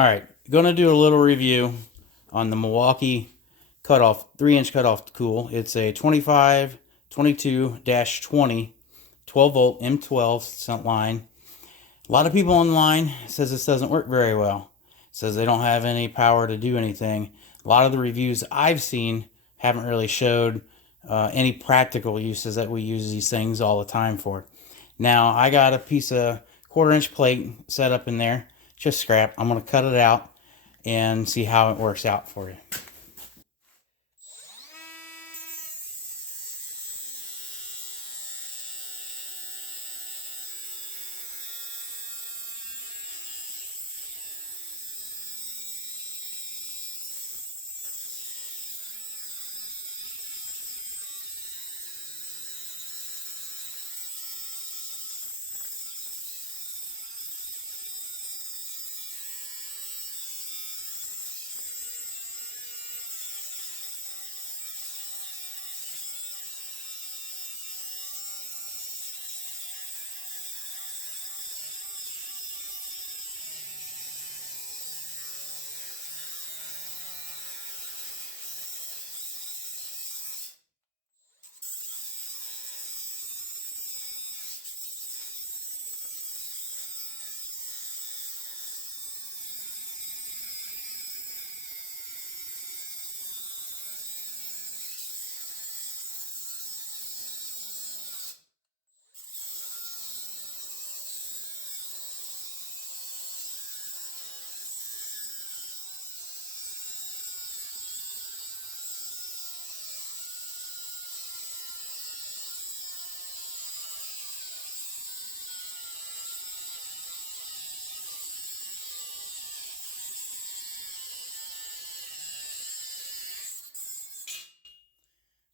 Alright, going to do a little review on the Milwaukee cutoff, 3-inch cutoff tool. It's a 25 22-20 12-volt m12 line. A lot of people online says this doesn't work very well. Says they don't have any power to do anything. A lot of the reviews I've seen haven't really showed any practical uses that we use these things all the time for. Now, I got a piece of 1/4-inch plate set up in there, just scrap. I'm going to cut it out and see how it works out for you.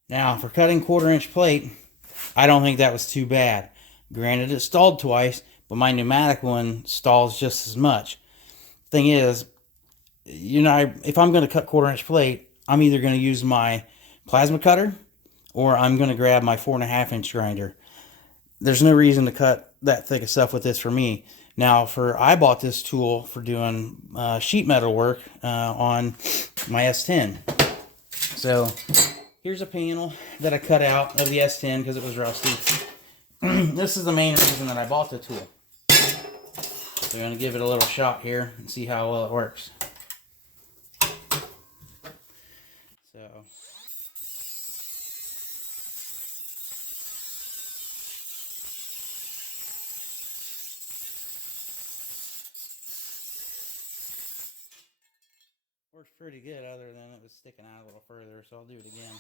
Now, for cutting 1/4-inch plate, I don't think that was too bad. Granted, it stalled twice, but my pneumatic one stalls just as much. Thing is, if I'm going to cut 1/4-inch plate, I'm either going to use my plasma cutter or I'm going to grab my 4.5-inch grinder. There's no reason to cut that thick of stuff with this for me. Now, I bought this tool for doing sheet metal work on my S10. So here's a panel that I cut out of the S10 because it was rusty. This is the main reason that I bought the tool. So I'm going to give it a little shot here and see how well it works. So works pretty good, other than it was sticking out a little further, so I'll do it again.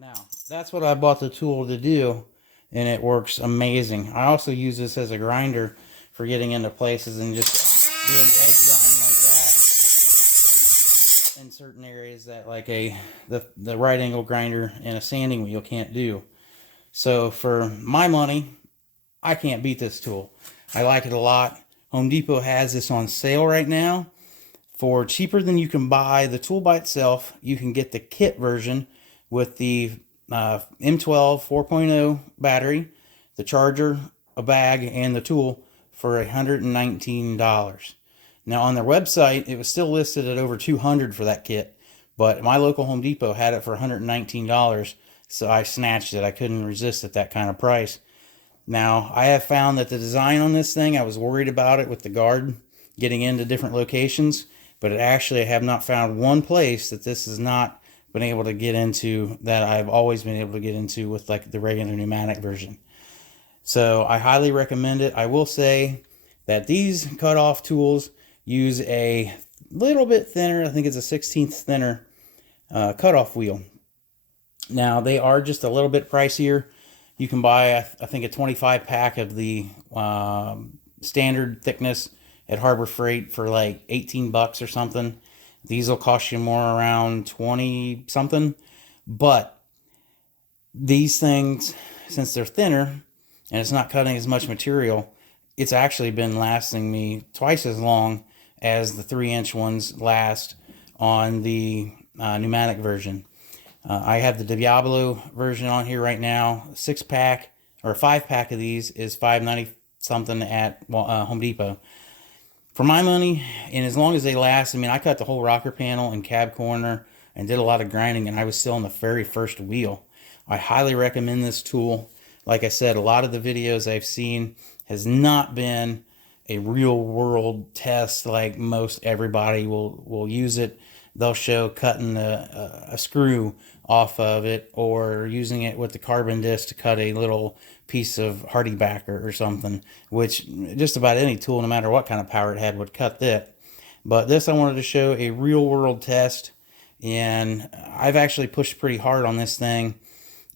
Now, that's what I bought the tool to do, and it works amazing. I also use this as a grinder for getting into places and just do an edge grind like that in certain areas that like the right angle grinder and a sanding wheel can't do. So for my money, I can't beat this tool. I like it a lot. Home Depot has this on sale right now for cheaper than you can buy the tool by itself. You can get the kit version with the m12 4.0 battery, the charger, a bag, and the tool for $119. Now on their website, it was still listed at over $200 for that kit, but my local Home Depot had it for $119, so I snatched it. I couldn't resist at that kind of price. Now, I have found that the design on this thing, I was worried about it with the guard getting into different locations, but I have not found one place that this has not been able to get into that I've always been able to get into with like the regular pneumatic version. So I highly recommend it. I will say that these cutoff tools use a little bit thinner, I think it's a 1/16 thinner cutoff wheel. Now, they are just a little bit pricier. You can buy, I think, a 25 pack of the standard thickness at Harbor Freight for like 18 bucks or something. These will cost you more, around 20 something. But these things, since they're thinner and it's not cutting as much material, it's actually been lasting me twice as long as the 3-inch ones last on the pneumatic version. I have the Diablo version on here right now. 6-pack or 5-pack of these is $5.90 something at Home Depot. For my money, and as long as they last, I mean, I cut the whole rocker panel and cab corner and did a lot of grinding, and I was still on the very first wheel. I highly recommend this tool. Like I said, a lot of the videos I've seen has not been a real world test like most everybody will use it. They'll show cutting a screw off of it or using it with the carbon disc to cut a little piece of hardy backer or something, which just about any tool, no matter what kind of power it had, would cut that. But this, I wanted to show a real world test, and I've actually pushed pretty hard on this thing,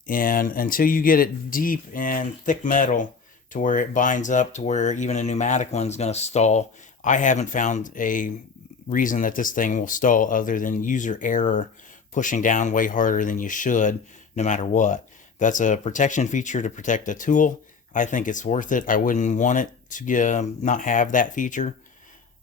and until you get it deep and thick metal to where it binds up to where even a pneumatic one's going to stall, I haven't found a reason that this thing will stall other than user error pushing down way harder than you should, no matter what. That's a protection feature to protect a tool. I think it's worth it. I wouldn't want it to not have that feature.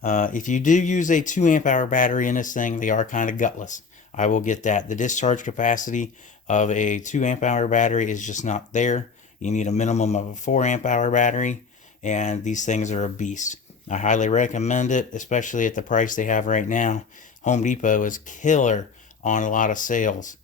If you do use a 2 amp hour battery in this thing, they are kind of gutless. I will get that. The discharge capacity of a 2 amp hour battery is just not there. You need a minimum of a 4 amp hour battery, and these things are a beast. I highly recommend it, especially at the price they have right now. Home Depot is killer on a lot of sales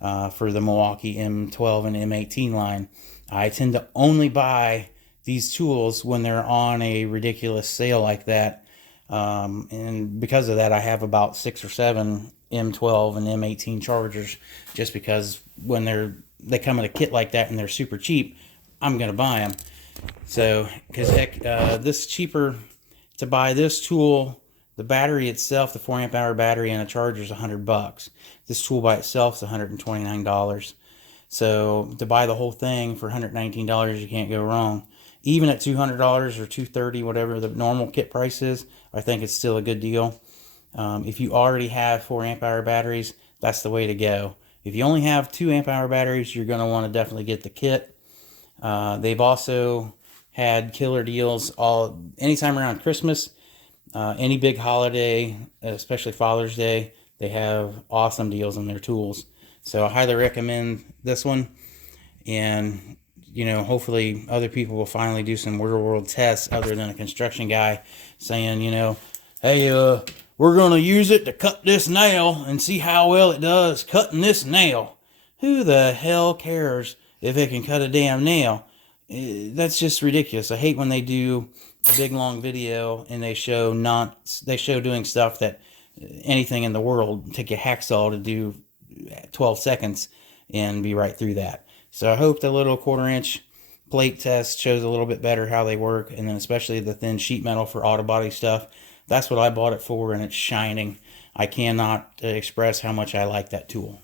for the Milwaukee M12 and M18 line. I tend to only buy these tools when they're on a ridiculous sale like that. And because of that, I have about 6 or 7 M12 and M18 chargers, just because when they come in a kit like that and they're super cheap, I'm going to buy them. So, because heck, this cheaper to buy this tool. The battery itself, the 4 amp hour battery and a charger is $100. This tool by itself is $129. So to buy the whole thing for $119, you can't go wrong. Even at $200 or $230, whatever the normal kit price is, I think it's still a good deal. If you already have 4 amp hour batteries, that's the way to go. If you only have 2 amp hour batteries, you're going to want to definitely get the kit. They've also had killer deals anytime around Christmas. Any big holiday, especially Father's Day, they have awesome deals on their tools. So I highly recommend this one. And, hopefully other people will finally do some real world tests other than a construction guy saying, hey, we're going to use it to cut this nail and see how well it does cutting this nail. Who the hell cares if it can cut a damn nail? That's just ridiculous. I hate when they do a big long video and they show doing stuff that anything in the world take a hacksaw to do 12 seconds and be right through that. So I hope the little 1/4 inch plate test shows a little bit better how they work, and then especially the thin sheet metal for auto body stuff. That's what I bought it for, and it's shining. I cannot express how much I like that tool.